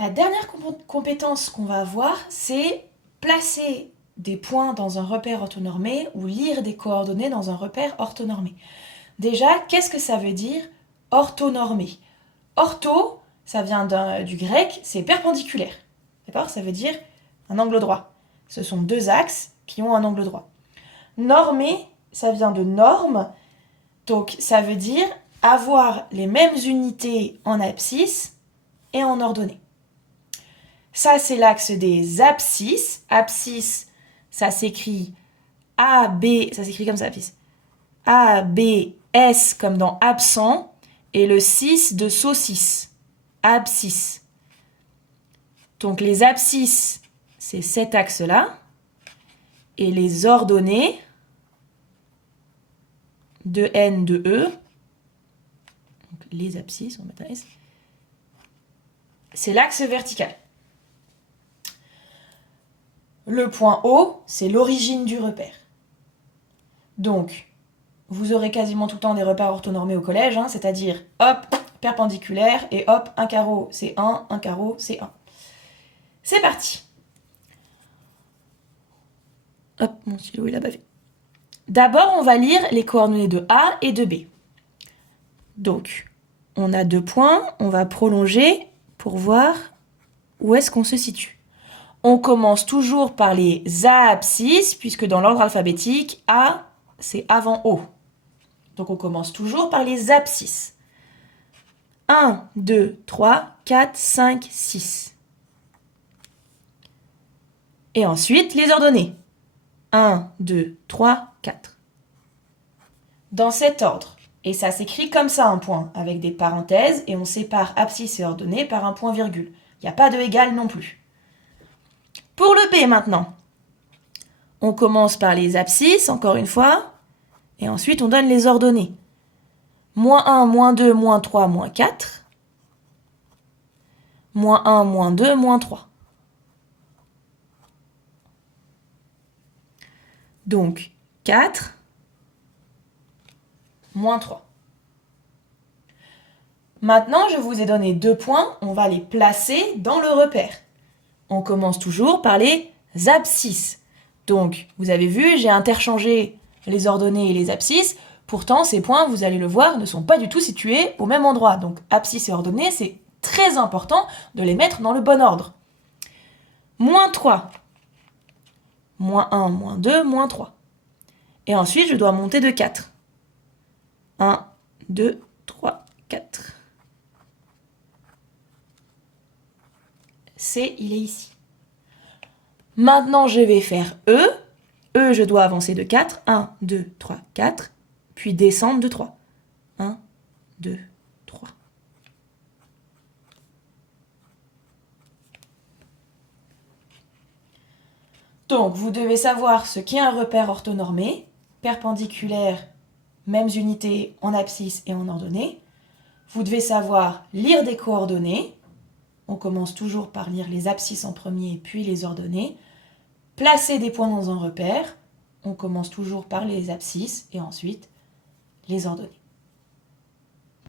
La dernière compétence qu'on va avoir, c'est placer des points dans un repère orthonormé ou lire des coordonnées dans un repère orthonormé. Déjà, qu'est-ce que ça veut dire orthonormé? Ortho, ça vient du grec, c'est perpendiculaire. D'accord? Ça veut dire un angle droit. Ce sont deux axes qui ont un angle droit. Normé, ça vient de norme, donc ça veut dire avoir les mêmes unités en abscisse et en ordonnée. Ça, c'est l'axe des abscisses. Abscisse, ça s'écrit AB, ça s'écrit comme ça, abscisse. A, B, S comme dans absent, et le 6 de saucisse. Abscisse. Donc les abscisses, c'est cet axe-là. Et les ordonnées de N, de E, donc les abscisses, on met un S, c'est l'axe vertical. Le point O, c'est l'origine du repère. Donc, vous aurez quasiment tout le temps des repères orthonormés au collège, hein, c'est-à-dire, hop, perpendiculaire, et hop, un carreau, c'est 1, un carreau, c'est 1. C'est parti. Hop, mon stylo, il a bavé. D'abord, on va lire les coordonnées de A et de B. Donc, on a 2 points, on va prolonger pour voir où est-ce qu'on se situe. On commence toujours par les abscisses, puisque dans l'ordre alphabétique, A, c'est avant O. Donc on commence toujours par les abscisses. 1, 2, 3, 4, 5, 6. Et ensuite, les ordonnées. 1, 2, 3, 4. Dans cet ordre. Et ça s'écrit comme ça, un point, avec des parenthèses, et on sépare abscisse et ordonnée par un point virgule. Il n'y a pas de égal non plus. Pour le B maintenant, on commence par les abscisses, encore une fois, et ensuite on donne les ordonnées. Moins 1, moins 2, moins 3, moins 4. Moins 1, moins 2, moins 3. Donc 4, moins 3. Maintenant, je vous ai donné 2 points, on va les placer dans le repère. On commence toujours par les abscisses. Donc, vous avez vu, j'ai interchangé les ordonnées et les abscisses. Pourtant, ces points, vous allez le voir, ne sont pas du tout situés au même endroit. Donc, abscisses et ordonnées, c'est très important de les mettre dans le bon ordre. Moins 3. Moins 1, moins 2, moins 3. Et ensuite, je dois monter de 4. 1, 2, 3, 4. C, il est ici. Maintenant, je vais faire E. E, je dois avancer de 4. 1, 2, 3, 4. Puis descendre de 3. 1, 2, 3. Donc, vous devez savoir ce qu'est un repère orthonormé, perpendiculaire, mêmes unités en abscisse et en ordonnée. Vous devez savoir lire des coordonnées. On commence toujours par lire les abscisses en premier, puis les ordonnées. Placer des points dans un repère. On commence toujours par les abscisses et ensuite les ordonnées.